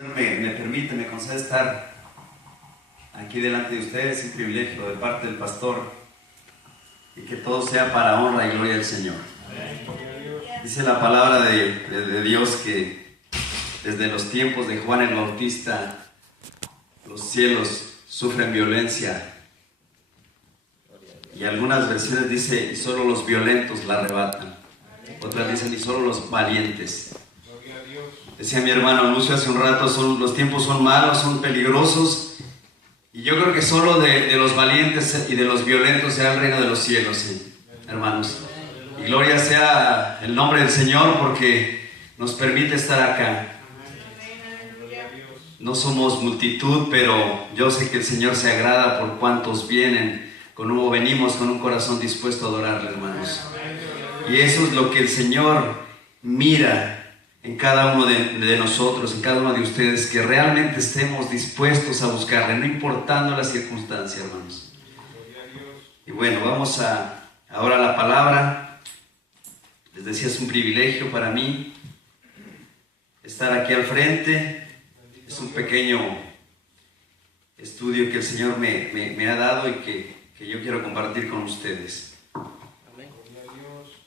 Me permite, me concede estar aquí delante de ustedes, es un privilegio de parte del pastor, y que todo sea para honra y gloria del Señor. Dice la palabra de Dios que desde los tiempos de Juan el Bautista los cielos sufren violencia, y algunas versiones dice y solo los violentos la arrebatan, otras dicen y solo los valientes. Decía mi hermano Lucio hace un rato, los tiempos son malos, son peligrosos, y yo creo que solo de los valientes y de los violentos sea el reino de los cielos, ¿sí, hermanos? Y gloria sea el nombre del Señor porque nos permite estar acá. No somos multitud, pero yo sé que el Señor se agrada por cuantos vienen, venimos con un corazón dispuesto a adorarle, hermanos. Y eso es lo que el Señor mira en cada uno de nosotros, en cada uno de ustedes, que realmente estemos dispuestos a buscarle, no importando la circunstancia, hermanos. Y bueno, vamos ahora a la palabra. Les decía, es un privilegio para mí estar aquí al frente. Es un pequeño estudio que el Señor me ha dado y que yo quiero compartir con ustedes.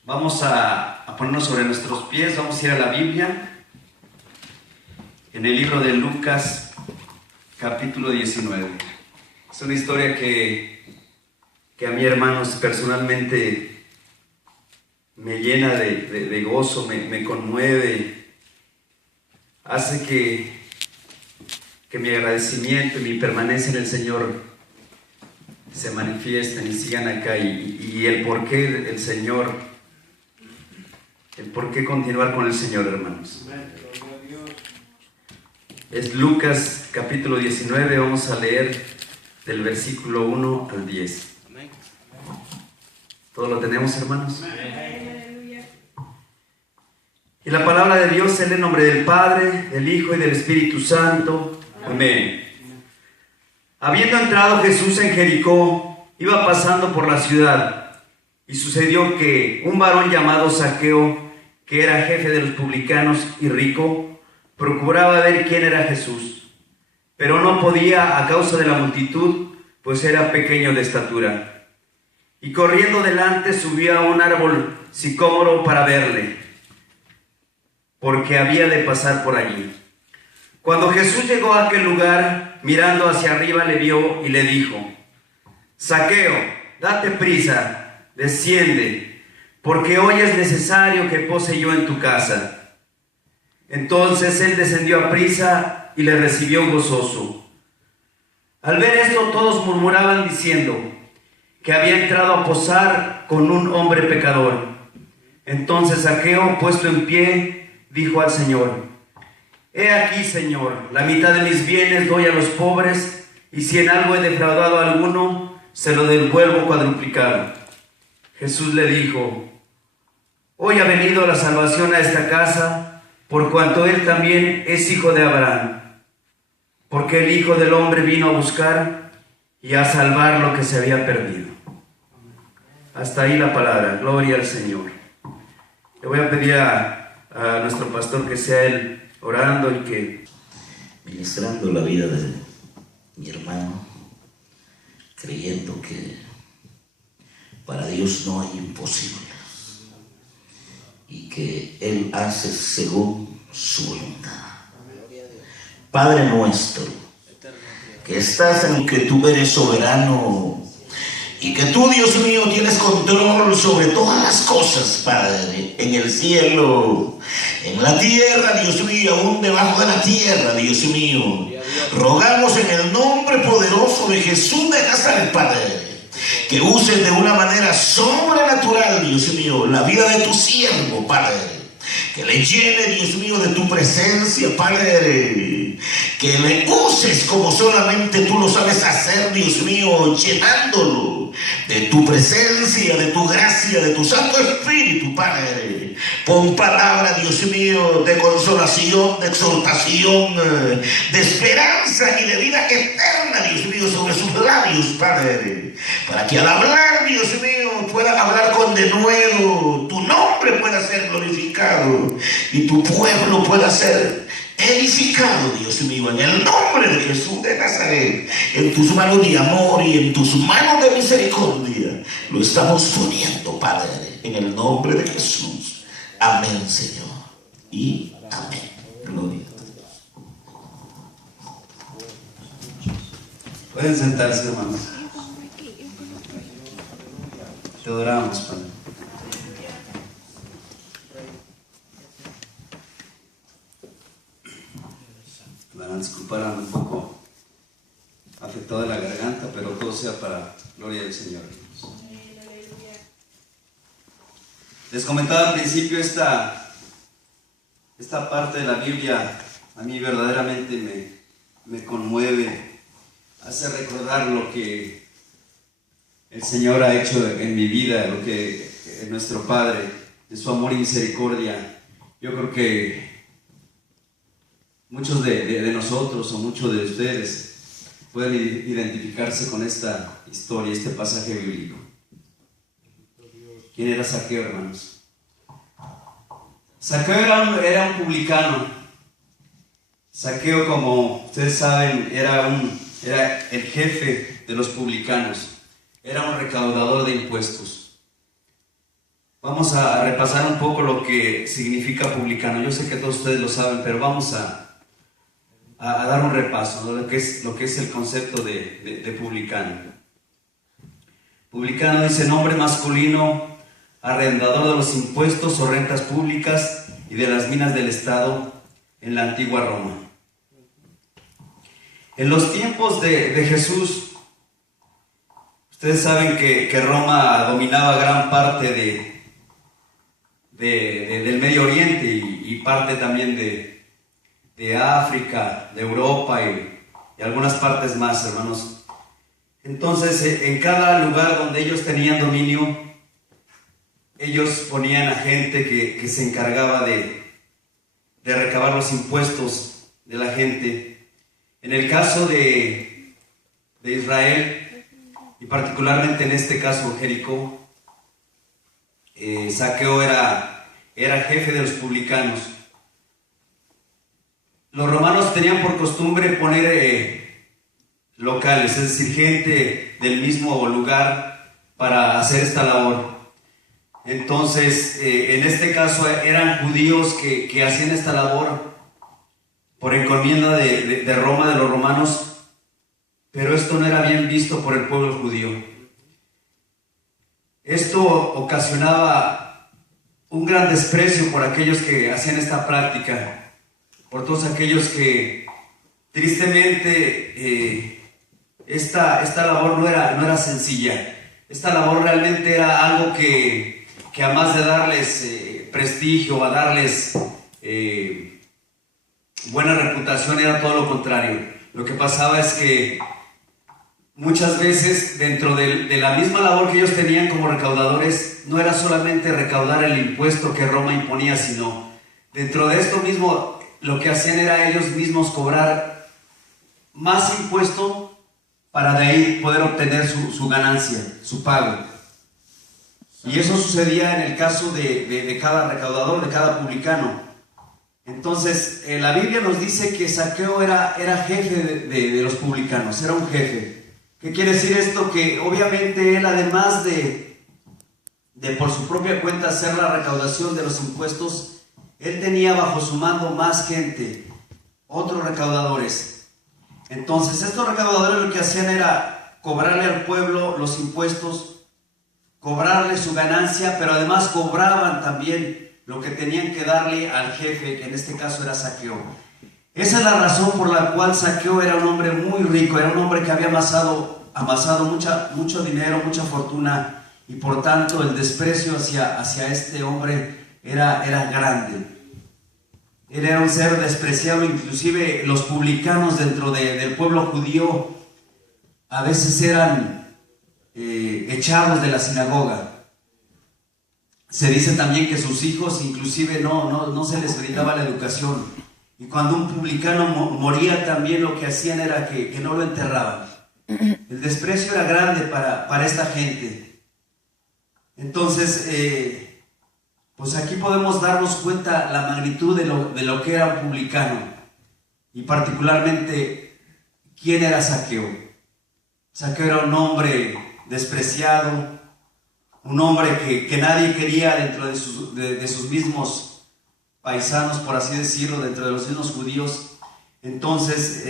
Vamos a ponernos sobre nuestros pies, vamos a ir a la Biblia, en el libro de Lucas, capítulo 19. Es una historia que a mí, hermanos, personalmente me llena de gozo, me conmueve, hace que mi agradecimiento y mi permanencia en el Señor se manifiesten y sigan acá, y el porqué del Señor. El por qué continuar con el Señor, hermanos. Es Lucas capítulo 19, vamos a leer del versículo 1 al 10. ¿Todo lo tenemos, hermanos? Y la palabra de Dios es en el nombre del Padre, del Hijo y del Espíritu Santo. Amén. Habiendo entrado Jesús en Jericó, iba pasando por la ciudad, y sucedió que un varón llamado Zaqueo, que era jefe de los publicanos y rico, procuraba ver quién era Jesús, pero no podía a causa de la multitud, pues era pequeño de estatura. Y corriendo delante subió a un árbol sicómoro para verle, porque había de pasar por allí. Cuando Jesús llegó a aquel lugar, mirando hacia arriba le vio y le dijo: Zaqueo, date prisa, desciende, porque hoy es necesario que pose yo en tu casa. Entonces él descendió a prisa y le recibió gozoso. Al ver esto, todos murmuraban diciendo que había entrado a posar con un hombre pecador. Entonces Zaqueo, puesto en pie, dijo al Señor: He aquí, Señor, la mitad de mis bienes doy a los pobres, y si en algo he defraudado a alguno, se lo devuelvo cuadruplicado. Jesús le dijo: Hoy ha venido la salvación a esta casa, por cuanto él también es hijo de Abraham, porque el Hijo del Hombre vino a buscar y a salvar lo que se había perdido. Hasta ahí la palabra. Gloria al Señor. Le voy a pedir a nuestro pastor que sea él orando y que ministrando la vida de mi hermano, creyendo que para Dios no hay imposible y que Él hace según su voluntad. Padre nuestro, que estás en que tú eres soberano y que tú, Dios mío, tienes control sobre todas las cosas, Padre, en el cielo, en la tierra, Dios mío, aún debajo de la tierra, Dios mío. Rogamos en el nombre poderoso de Jesús de Nazaret, Padre, que uses de una manera sobrenatural, Dios mío, la vida de tu siervo, Padre. Que le llene, Dios mío, de tu presencia, Padre. Que le uses como solamente tú lo sabes hacer, Dios mío, llenándolo de tu presencia, de tu gracia, de tu Santo Espíritu, Padre. Pon palabra, Dios mío, de consolación, de exhortación, de esperanza y de vida eterna, Dios mío, sobre sus labios, Padre. Para que al hablar, Dios mío, pueda hablar con denuedo, tu nombre pueda ser glorificado y tu pueblo pueda ser edificado, Dios mío, en el nombre de Jesús de Nazaret, en tus manos de amor y en tus manos de misericordia, lo estamos poniendo, Padre, en el nombre de Jesús. Amén, Señor, y amén. Gloria a Dios. Pueden sentarse, hermanos. Te adoramos, Padre. Van a disculpar un poco afectado de la garganta, pero todo sea para gloria del Señor. Les comentaba al principio esta parte de la Biblia a mí verdaderamente me conmueve, hace recordar lo que el Señor ha hecho en mi vida, lo que nuestro Padre, en su amor y misericordia. Yo creo que muchos de nosotros o muchos de ustedes pueden identificarse con esta historia, este pasaje bíblico. ¿Quién era Zaqueo, hermanos? Zaqueo era un publicano. Zaqueo, como ustedes saben, era el jefe de los publicanos. Era un recaudador de impuestos. Vamos a repasar un poco lo que significa publicano. Yo sé que todos ustedes lo saben, pero vamos a dar un repaso, ¿no? Lo que es el concepto de publicano. Publicano dice nombre masculino, arrendador de los impuestos o rentas públicas y de las minas del Estado en la antigua Roma. En los tiempos de Jesús, ustedes saben que Roma dominaba gran parte del Medio Oriente y parte también de África, de Europa y algunas partes más, hermanos. Entonces, en cada lugar donde ellos tenían dominio, ellos ponían a gente que se encargaba de recabar los impuestos de la gente. En el caso de Israel, y particularmente en este caso Jericó, Zaqueo era jefe de los publicanos. Los romanos tenían por costumbre poner locales, es decir, gente del mismo lugar para hacer esta labor. Entonces, en este caso eran judíos que hacían esta labor por encomienda de Roma, de los romanos, pero esto no era bien visto por el pueblo judío. Esto ocasionaba un gran desprecio por aquellos que hacían esta práctica, por todos aquellos que tristemente esta labor no era sencilla. Esta labor realmente era algo que a más de darles prestigio, a darles buena reputación, era todo lo contrario. Lo que pasaba es que muchas veces dentro de la misma labor que ellos tenían como recaudadores, no era solamente recaudar el impuesto que Roma imponía, sino dentro de esto mismo lo que hacían era ellos mismos cobrar más impuesto para de ahí poder obtener su ganancia, su pago. Y eso sucedía en el caso de cada recaudador, de cada publicano. Entonces, la Biblia nos dice que Zaqueo era jefe de los publicanos, era un jefe. ¿Qué quiere decir esto? Que obviamente él, además de por su propia cuenta hacer la recaudación de los impuestos, él tenía bajo su mando más gente, otros recaudadores. Entonces, estos recaudadores lo que hacían era cobrarle al pueblo los impuestos, cobrarle su ganancia, pero además cobraban también lo que tenían que darle al jefe, que en este caso era Zaqueo. Esa es la razón por la cual Zaqueo era un hombre muy rico, era un hombre que había amasado mucho dinero, mucha fortuna, y por tanto el desprecio hacia este hombre era grande. Él era un ser despreciado, inclusive los publicanos dentro del pueblo judío a veces eran echados de la sinagoga. Se dice también que sus hijos inclusive no se les brindaba la educación, y cuando un publicano moría también lo que hacían era que no lo enterraban. El desprecio era grande para esta gente. Entonces pues aquí podemos darnos cuenta la magnitud de lo que era un publicano. y particularmente quién era Zaqueo. Zaqueo era un hombre despreciado, un hombre que nadie quería dentro de sus mismos paisanos, por así decirlo, dentro de los mismos judíos. Entonces,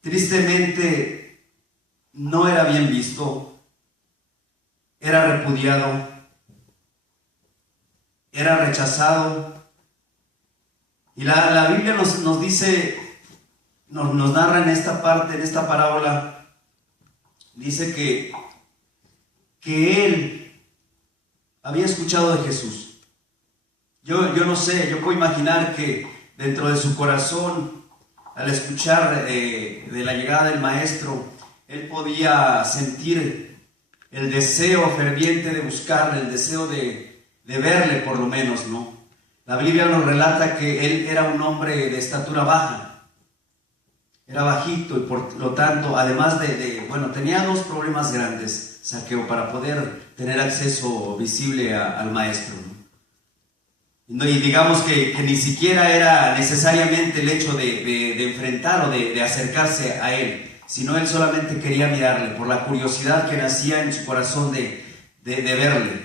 tristemente, no era bien visto, era repudiado, era rechazado. Y la Biblia nos dice, nos narra en esta parte, en esta parábola, dice que él había escuchado de Jesús. Yo no sé, yo puedo imaginar que dentro de su corazón, al escuchar de la llegada del Maestro, él podía sentir el deseo ferviente de buscarle, el deseo de verle por lo menos, ¿no? La Biblia nos relata que él era un hombre de estatura baja, era bajito y por lo tanto, además bueno, tenía dos problemas grandes, Zaqueo, para poder tener acceso visible al Maestro, ¿no? Y digamos que ni siquiera era necesariamente el hecho de enfrentar o de acercarse a él, sino él solamente quería mirarle por la curiosidad que nacía en su corazón de verle.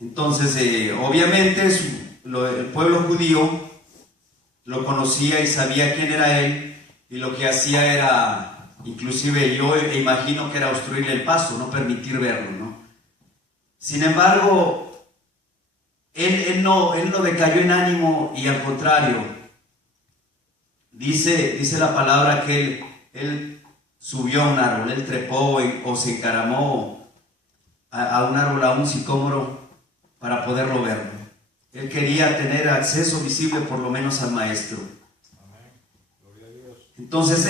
Entonces, obviamente, el pueblo judío lo conocía y sabía quién era él, y lo que hacía era, inclusive yo imagino que era obstruirle el paso, no permitir verlo, ¿no? Sin embargo, él no decayó en ánimo, y al contrario, dice la palabra que él subió a un árbol, él trepó o se encaramó a un árbol, a un sicómoro, para poderlo ver, ¿no? Él quería tener acceso visible por lo menos al Maestro. Entonces,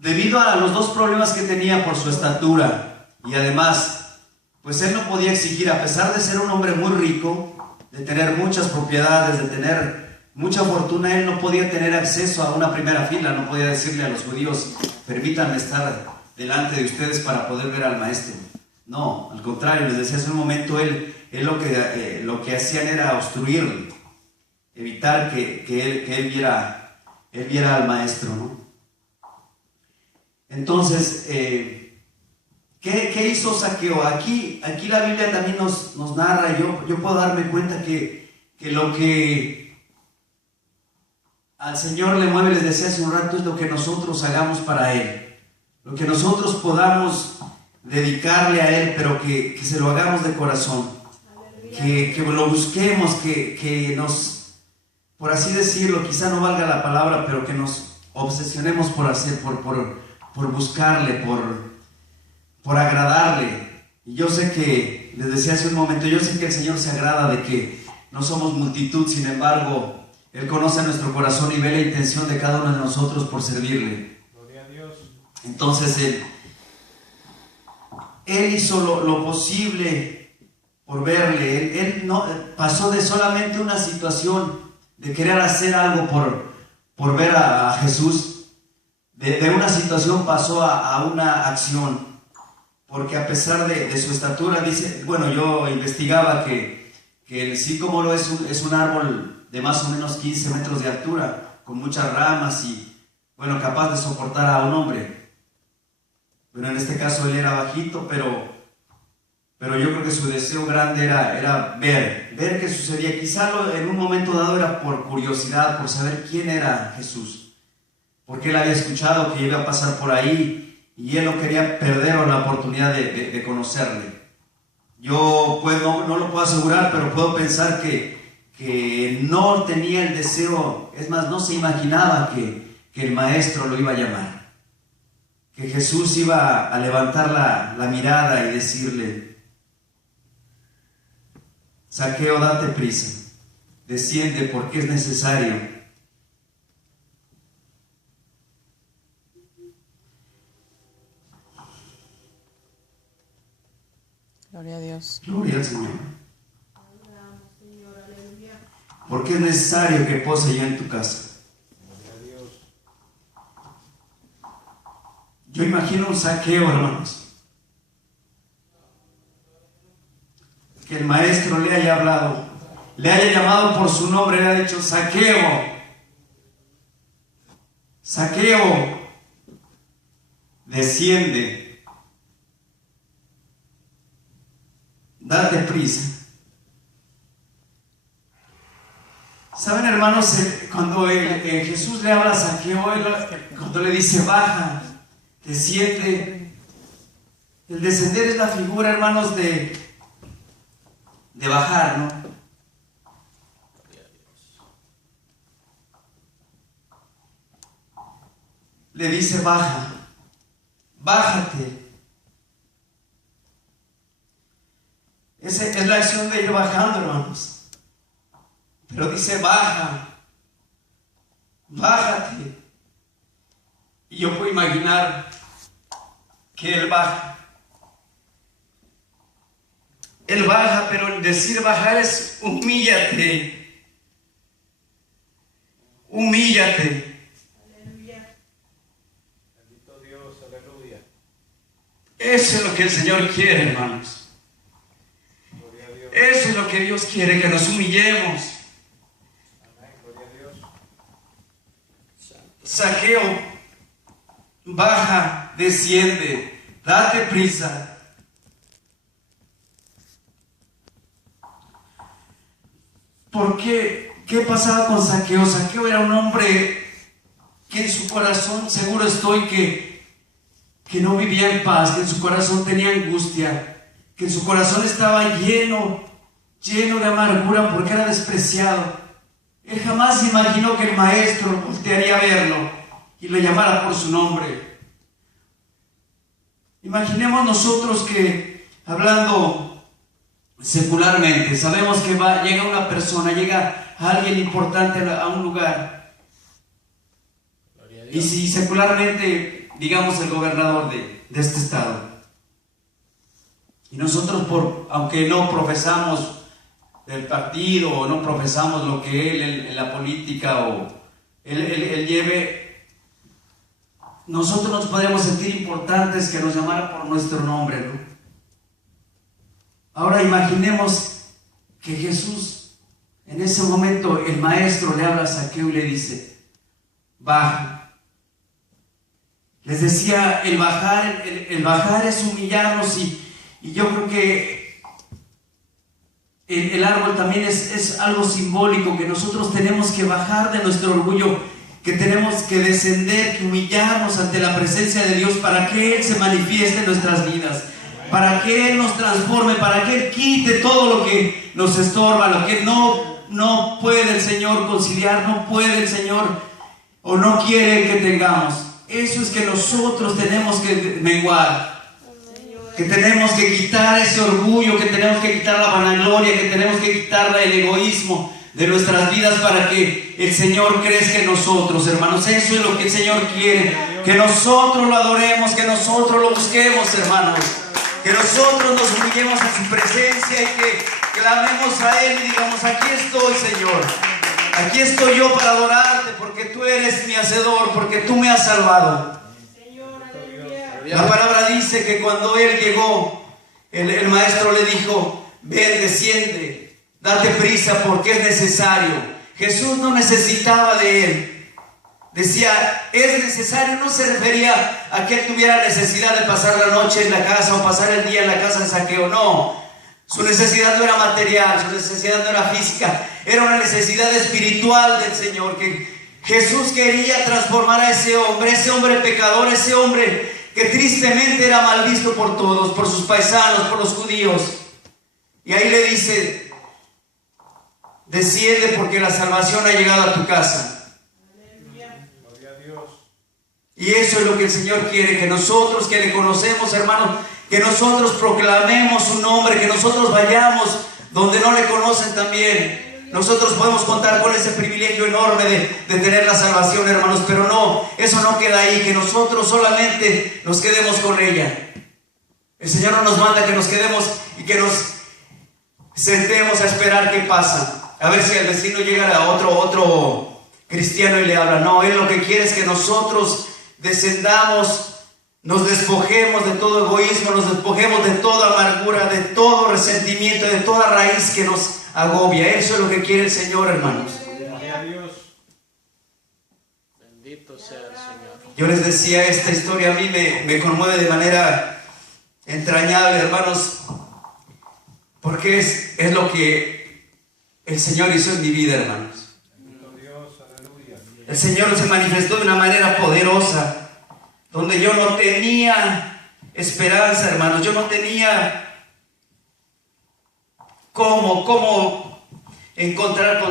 debido a los dos problemas que tenía por su estatura, y además, pues él no podía exigir, a pesar de ser un hombre muy rico, de tener muchas propiedades, de tener mucha fortuna, él no podía tener acceso a una primera fila, no podía decirle a los judíos, permítanme estar delante de ustedes para poder ver al Maestro. No, al contrario, les decía hace un momento, él lo que hacían era obstruirle, evitar que él viera al Maestro, ¿no? Entonces, ¿qué hizo Zaqueo? Aquí la Biblia también nos narra, yo puedo darme cuenta que lo que al Señor le mueve, les decía hace un rato, es lo que nosotros hagamos para Él, lo que nosotros podamos dedicarle a Él, pero que se lo hagamos de corazón, que lo busquemos, que nos, por así decirlo, quizá no valga la palabra, pero que nos obsesionemos por hacer, por buscarle, por agradarle. Y yo sé que, les decía hace un momento, yo sé que el Señor se agrada de que no somos multitud, sin embargo, Él conoce nuestro corazón y ve la intención de cada uno de nosotros por servirle. Gloria a Dios. Entonces, Él hizo lo posible por verle. Él no pasó de solamente una situación de querer hacer algo por ver a Jesús. De una situación pasó a una acción, porque a pesar de su estatura, dice, bueno, yo investigaba que el sicómoro es un árbol de más o menos 15 metros de altura, con muchas ramas y, bueno, capaz de soportar a un hombre. Pero en este caso él era bajito, pero yo creo que su deseo grande era ver qué sucedía. Quizá en un momento dado era por curiosidad, por saber quién era Jesús, porque él había escuchado que iba a pasar por ahí y él no quería perder la oportunidad de conocerle. Yo pues, no lo puedo asegurar, pero puedo pensar que no tenía el deseo, es más, no se imaginaba que el Maestro lo iba a llamar, que Jesús iba a levantar la mirada y decirle: Zaqueo, date prisa, desciende porque es necesario. Gloria a Dios. Gloria al Señor. Porque es necesario que pose yo en tu casa. Yo imagino un Zaqueo, hermanos, que el Maestro le haya hablado, le haya llamado por su nombre, le haya dicho: Zaqueo, Zaqueo, desciende, date prisa. Saben, hermanos, cuando Jesús le habla a Zaqueo, cuando le dice baja, desciende, el descender es la figura, hermanos, de bajar, ¿no? Le dice baja, bájate. Esa es la acción de ir bajando, hermanos. Pero dice baja, bájate. Y yo puedo imaginar que Él baja. Él baja, pero el decir bajar es humíllate. Humíllate. Eso es lo que el Señor quiere, hermanos. Eso es lo que Dios quiere, que nos humillemos. Zaqueo, baja, desciende, date prisa. ¿Por qué? ¿Qué pasaba con Zaqueo? Zaqueo era un hombre que en su corazón, seguro estoy que no vivía en paz, que en su corazón tenía angustia, que en su corazón estaba lleno de amargura porque era despreciado. Él jamás imaginó que el maestro voltearía a verlo y le llamara por su nombre. Imaginemos nosotros que, hablando secularmente, sabemos que llega una persona, llega alguien importante a un lugar, y si secularmente, digamos, el gobernador de este estado, y nosotros, aunque no profesamos del partido o no profesamos lo que él en la política o él lleve, nosotros nos podríamos sentir importantes que nos llamara por nuestro nombre, ¿no? Ahora imaginemos que Jesús, en ese momento, el maestro le habla a Zaqueo y le dice, baja. Les decía, el bajar es humillarnos, y yo creo que el árbol también es algo simbólico, que nosotros tenemos que bajar de nuestro orgullo, que tenemos que descender, que humillarnos ante la presencia de Dios para que Él se manifieste en nuestras vidas, para que Él nos transforme, para que Él quite todo lo que nos estorba, lo que no puede el Señor conciliar, no puede el Señor o no quiere que tengamos. Eso es que nosotros tenemos que menguar, que tenemos que quitar ese orgullo, que tenemos que quitar la vanagloria, que tenemos que quitar el egoísmo de nuestras vidas para que el Señor crezca en nosotros, hermanos. Eso es lo que el Señor quiere, que nosotros lo adoremos, que nosotros lo busquemos, hermanos, que nosotros nos humillemos en su presencia y que clamemos a Él y digamos, aquí estoy, Señor. Aquí estoy yo para adorarte porque tú eres mi hacedor, porque tú me has salvado. La palabra dice que cuando Él llegó, el maestro le dijo, ven, desciende, date prisa porque es necesario. Jesús no necesitaba de Él. Decía, es necesario, no se refería a que Él tuviera necesidad de pasar la noche en la casa o pasar el día en la casa de Zaqueo, no. Su necesidad no era material, su necesidad no era física, era una necesidad espiritual del Señor, que Jesús quería transformar a ese hombre pecador, ese hombre que tristemente era mal visto por todos, por sus paisanos, por los judíos. Y ahí le dice, desciende porque la salvación ha llegado a tu casa. Y eso es lo que el Señor quiere, que nosotros que le conocemos, hermanos, que nosotros proclamemos su nombre, que nosotros vayamos donde no le conocen también. Nosotros podemos contar con ese privilegio enorme de tener la salvación, hermanos, pero no, eso no queda ahí, que nosotros solamente nos quedemos con ella. El Señor no nos manda que nos quedemos y que nos sentemos a esperar qué pasa, a ver si el vecino llega a otro cristiano y le habla. No, Él lo que quiere es que nosotros descendamos, nos despojemos de todo egoísmo, nos despojemos de toda amargura, de todo resentimiento, de toda raíz que nos agobia. Eso es lo que quiere el Señor, hermanos. Bendito sea el Señor. Yo les decía, esta historia a mí me conmueve de manera entrañable, hermanos, porque es lo que el Señor hizo en mi vida, hermanos. El Señor se manifestó de una manera poderosa, donde yo no tenía esperanza, hermanos. Yo no tenía cómo encontrar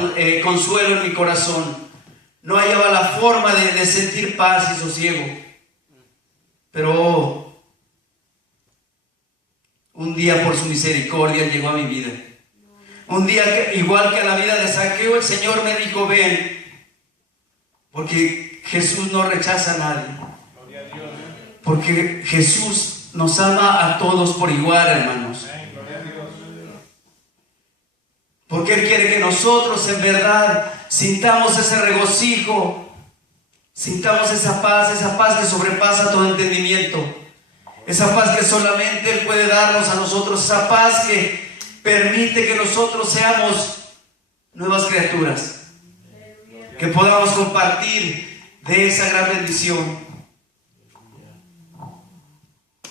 consuelo en mi corazón. No hallaba la forma de sentir paz y sosiego. Pero un día, por su misericordia, llegó a mi vida. Un día, igual que a la vida de Zaqueo, el Señor me dijo: ven, porque Jesús no rechaza a nadie. Porque Jesús nos ama a todos por igual, hermanos. Porque Él quiere que nosotros en verdad sintamos ese regocijo, sintamos esa paz que sobrepasa todo entendimiento, esa paz que solamente Él puede darnos a nosotros, esa paz que permite que nosotros seamos nuevas criaturas, que podamos compartir de esa gran bendición,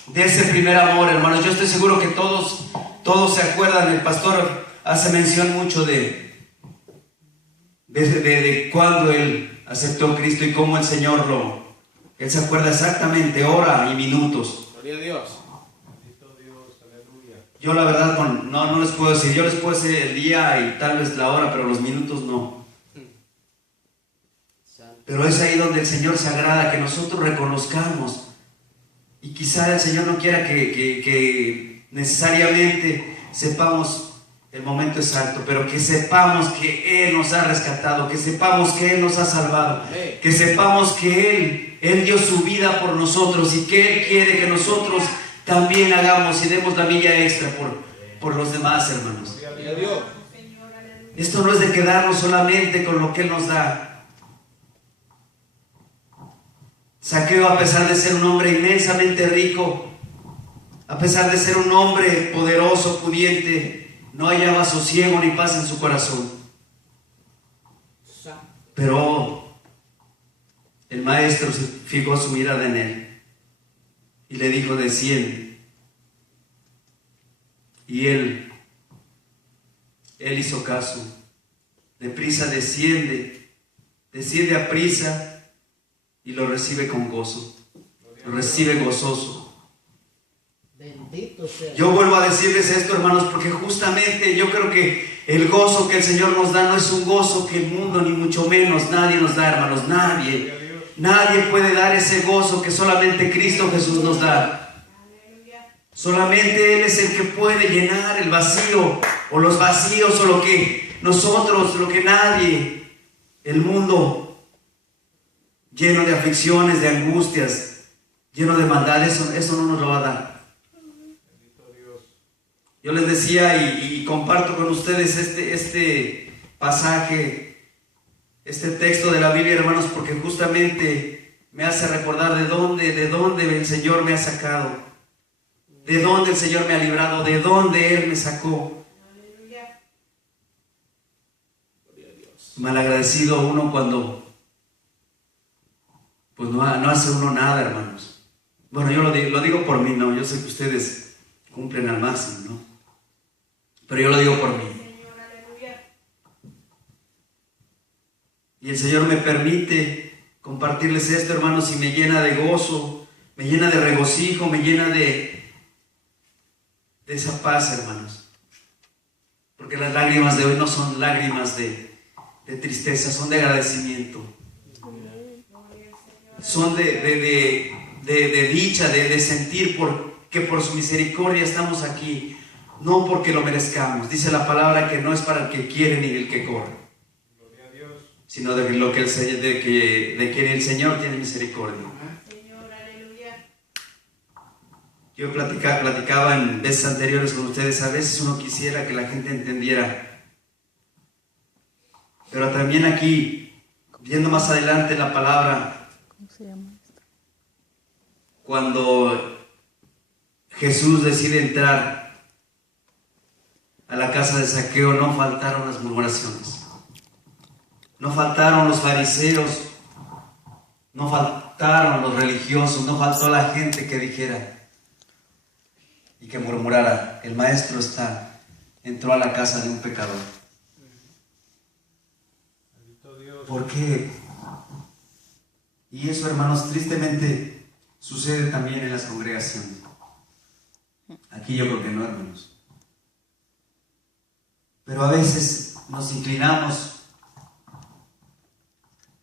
de ese primer amor, hermanos. Yo estoy seguro que todos se acuerdan. El pastor hace mención mucho de cuando él aceptó a Cristo y cómo el Señor él se acuerda exactamente hora y minutos. Gloria a Dios. Yo la verdad no les puedo decir. Yo les puedo decir el día y tal vez la hora, pero los minutos no. Pero es ahí donde el Señor se agrada que nosotros reconozcamos. Y quizá el Señor no quiera que necesariamente sepamos el momento exacto, pero que sepamos que Él nos ha rescatado, que sepamos que Él nos ha salvado, que sepamos que Él dio su vida por nosotros y que Él quiere que nosotros también hagamos y demos la milla extra por los demás, hermanos. Esto no es de quedarnos solamente con lo que Él nos da. Zaqueo, a pesar de ser un hombre inmensamente rico, a pesar de ser un hombre poderoso, pudiente, no hallaba sosiego ni paz en su corazón. Pero el maestro se fijó su mirada en él y le dijo: desciende. Y él hizo caso. Deprisa desciende a prisa y lo recibe con gozo, lo recibe gozoso. Bendito sea. Yo vuelvo a decirles esto, hermanos, porque justamente yo creo que el gozo que el Señor nos da no es un gozo que el mundo, ni mucho menos nadie nos da, hermanos. Nadie puede dar ese gozo que solamente Cristo Jesús nos da. Solamente Él es el que puede llenar el vacío, o los vacíos, o lo que nadie, el mundo lleno de aflicciones, de angustias, lleno de maldad, eso no nos lo va a dar. Yo les decía y comparto con ustedes este pasaje, este texto de la Biblia, hermanos, porque justamente me hace recordar de dónde el Señor me ha sacado, de dónde el Señor me ha librado, de dónde Él me sacó. Malagradecido uno cuando pues no hace uno nada, hermanos. Bueno, yo lo digo por mí, no. Yo sé que ustedes cumplen al máximo, ¿no? Pero yo lo digo por mí. Y el Señor me permite compartirles esto, hermanos, y me llena de gozo, me llena de regocijo, me llena de esa paz, hermanos. Porque las lágrimas de hoy no son lágrimas de tristeza, son de agradecimiento. Son de dicha, de sentir que por su misericordia estamos aquí, no porque lo merezcamos. Dice la palabra que no es para el que quiere ni el que corre, sino de que el Señor tiene misericordia. Yo platicaba en veces anteriores con ustedes, a veces uno quisiera que la gente entendiera, pero también aquí, viendo más adelante la palabra, cuando Jesús decide entrar a la casa de Zaqueo, no faltaron las murmuraciones, no faltaron los fariseos No faltaron los religiosos, no faltó la gente que dijera y que murmurara, el maestro entró a la casa de un pecador. ¿Por qué? Y eso, hermanos, tristemente sucede también en las congregaciones. Aquí yo creo que no, hermanos. Pero a veces nos inclinamos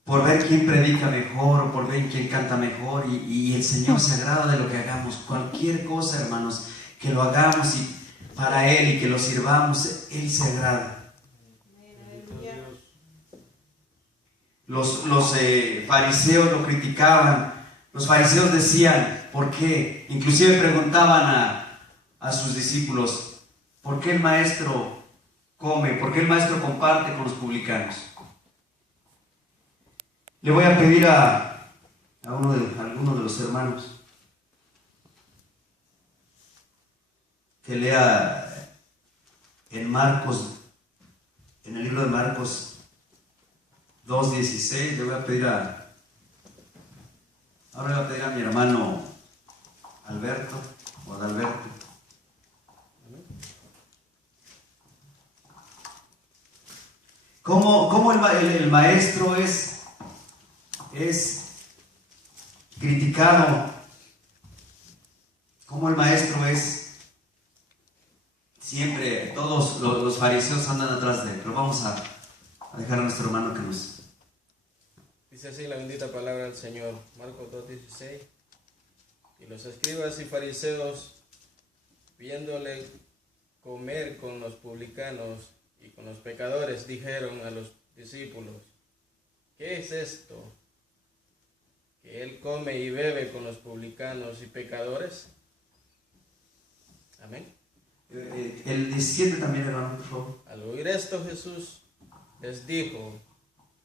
por ver quién predica mejor o por ver quién canta mejor y el Señor se agrada de lo que hagamos. Cualquier cosa, hermanos, que lo hagamos y para Él y que lo sirvamos, Él se agrada. Los fariseos lo criticaban. Los fariseos decían, ¿por qué? Inclusive preguntaban a sus discípulos, ¿por qué el maestro come? ¿Por qué el maestro comparte con los publicanos? Le voy a pedir a alguno de los hermanos que lea en Marcos, en el libro de Marcos 2:16. Le voy a pedir ahora le voy a pedir a mi hermano Alberto o Adalberto. ¿Cómo el maestro es criticado? ¿Cómo el maestro es siempre? Todos los fariseos andan atrás de él, pero vamos a dejar a nuestro hermano que nos... Dice así la bendita palabra del Señor, Marcos 2:16. Y los escribas y fariseos, viéndole comer con los publicanos y con los pecadores, dijeron a los discípulos, ¿qué es esto? ¿Que él come y bebe con los publicanos y pecadores? Amén. El 17 también, hermano, por favor. Al oír esto, Jesús les dijo,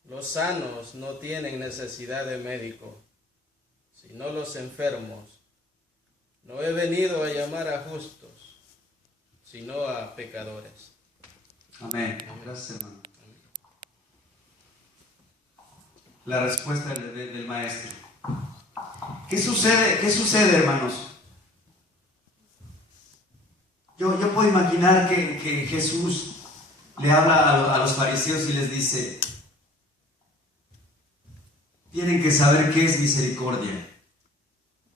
los sanos no tienen necesidad de médico, sino los enfermos. No he venido a llamar a justos, sino a pecadores. Amén. Gracias, hermano. La respuesta del maestro. ¿Qué sucede, hermanos? Yo puedo imaginar que Jesús le habla a los fariseos y les dice, tienen que saber qué es misericordia.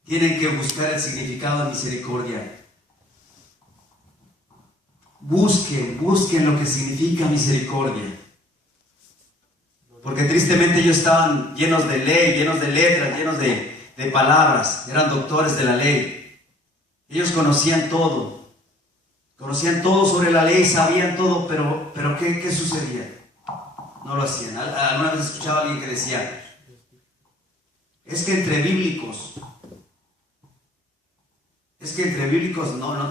Tienen que buscar el significado de misericordia. Busquen lo que significa misericordia. Porque tristemente ellos estaban llenos de ley, llenos de letras, llenos de palabras. Eran doctores de la ley. Ellos conocían todo sobre la ley, sabían todo, pero ¿qué sucedía? No lo hacían. Alguna vez escuchaba a alguien que decía, es que entre bíblicos no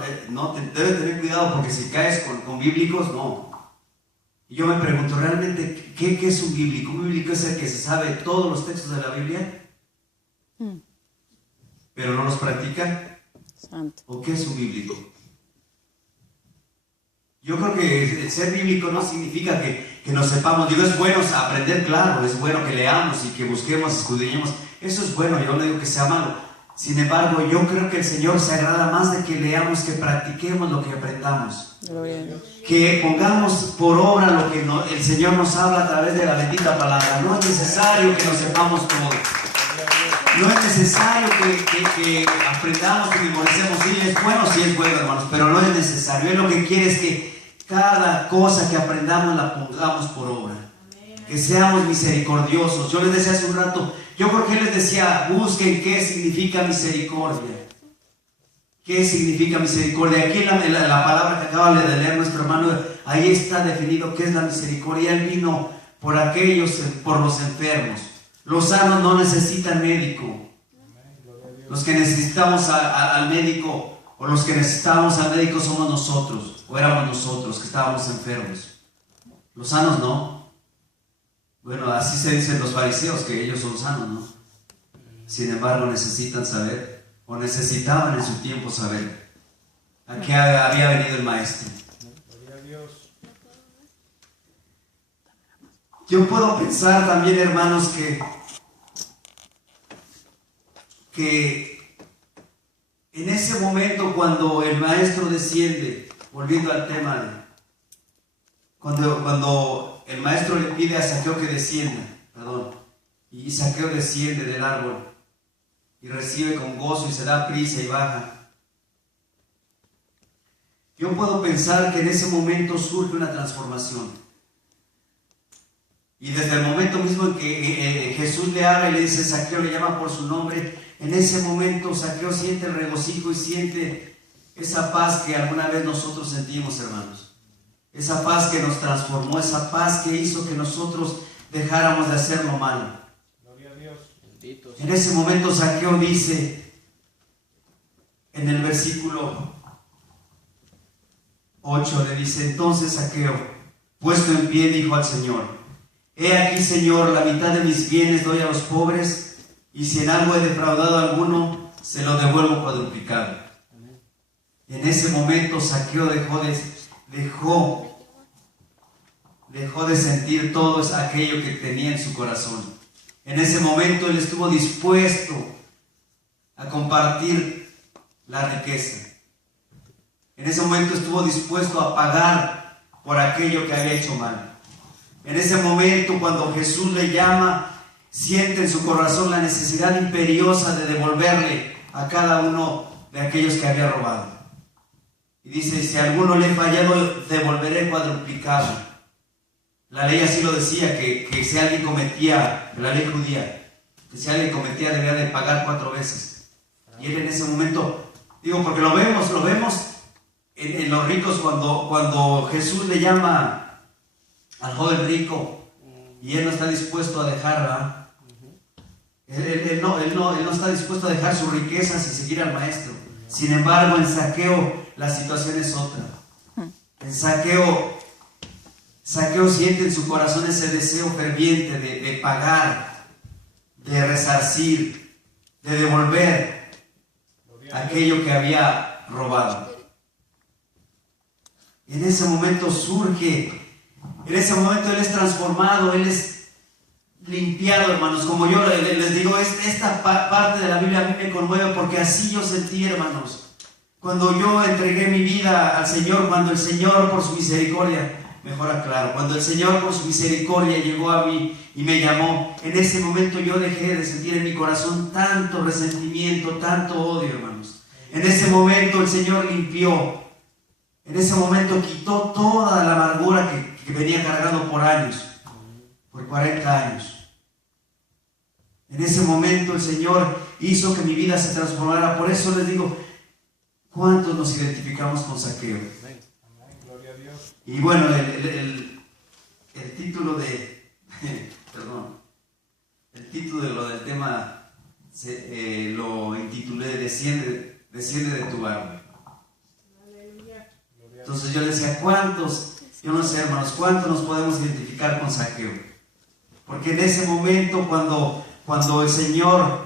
debes tener cuidado porque si caes con bíblicos, no. Y yo me pregunto, ¿realmente qué es un bíblico? ¿Un bíblico es el que se sabe todos los textos de la Biblia, pero no los practica? Santo. ¿O qué es un bíblico? Yo creo que el ser bíblico no significa que nos sepamos. Digo, es bueno aprender, claro, es bueno que leamos y que busquemos, escudriñemos. Eso es bueno, yo no digo que sea malo. Sin embargo, yo creo que el Señor se agrada más de que leamos, que practiquemos lo que aprendamos. Gloria a Dios. Que pongamos por obra lo que el Señor nos habla a través de la bendita palabra. No es necesario que nos sepamos todo. No es necesario que aprendamos, que memoricemos. Sí es bueno, hermanos, pero no es necesario. Él lo que quiere es que cada cosa que aprendamos la pongamos por obra. Que seamos misericordiosos. Yo les decía hace un rato, yo por qué les decía, busquen qué significa misericordia. ¿Qué significa misericordia? Aquí en la palabra que acaba de leer nuestro hermano, ahí está definido qué es la misericordia. Él vino por los enfermos. Los sanos no necesitan médico. Los que necesitamos al médico, o los que necesitábamos al médico somos nosotros, o éramos nosotros que estábamos enfermos. Los sanos no. Bueno, así se dicen los fariseos, que ellos son sanos, ¿no? Sin embargo, necesitan saber, o necesitaban en su tiempo saber, a qué había venido el maestro. Yo puedo pensar también, hermanos, que que en ese momento cuando el maestro desciende, volviendo al tema de cuando el maestro le pide a Zaqueo que descienda, y Zaqueo desciende del árbol y recibe con gozo y se da prisa y baja. Yo puedo pensar que en ese momento surge una transformación. Y desde el momento mismo en que Jesús le habla y le dice Zaqueo, le llama por su nombre, en ese momento Zaqueo siente el regocijo y siente esa paz que alguna vez nosotros sentimos, hermanos. Esa paz que nos transformó, esa paz que hizo que nosotros dejáramos de hacer lo malo. Gloria a Dios. Bendito. En ese momento Zaqueo dice, en el versículo 8, le dice, entonces Zaqueo, puesto en pie, dijo al Señor, he aquí, Señor, la mitad de mis bienes doy a los pobres, y si en algo he defraudado a alguno, se lo devuelvo cuadruplicado. En ese momento Zaqueo dejó de sentir todo aquello que tenía en su corazón. En ese momento él estuvo dispuesto a compartir la riqueza. En ese momento estuvo dispuesto a pagar por aquello que había hecho mal. En ese momento, cuando Jesús le llama, siente en su corazón la necesidad imperiosa de devolverle a cada uno de aquellos que había robado. Y dice, si a alguno le he fallado, devolveré cuadruplicado. La ley así lo decía, que si alguien cometía, la ley judía, que si alguien cometía debía de pagar 4 veces. Y él en ese momento, digo, porque lo vemos en los ricos cuando Jesús le llama al joven rico y él no está dispuesto a dejarla. Él no está dispuesto a dejar sus riquezas y seguir al maestro. Sin embargo, en Zaqueo la situación es otra. En Zaqueo siente en su corazón ese deseo ferviente de pagar, de resarcir, de devolver aquello que había robado. En ese momento en ese momento él es transformado, él es limpiado, hermanos. Como yo les digo, esta parte de la Biblia a mí me conmueve porque así yo sentí, hermanos. Cuando yo entregué mi vida al Señor, cuando el Señor por su misericordia, cuando el Señor por su misericordia llegó a mí y me llamó, en ese momento yo dejé de sentir en mi corazón tanto resentimiento, tanto odio, hermanos. En ese momento el Señor limpió. En ese momento quitó toda la amargura que venía cargando por años, por 40 años. En ese momento el Señor hizo que mi vida se transformara. Por eso les digo, ¿cuántos nos identificamos con Zaqueo? Gloria a Dios. Y bueno, el título el título de lo del tema lo intitulé Desciende de tu árbol. Entonces yo le decía, yo no sé, hermanos, ¿cuántos nos podemos identificar con Zaqueo? Porque en ese momento cuando el Señor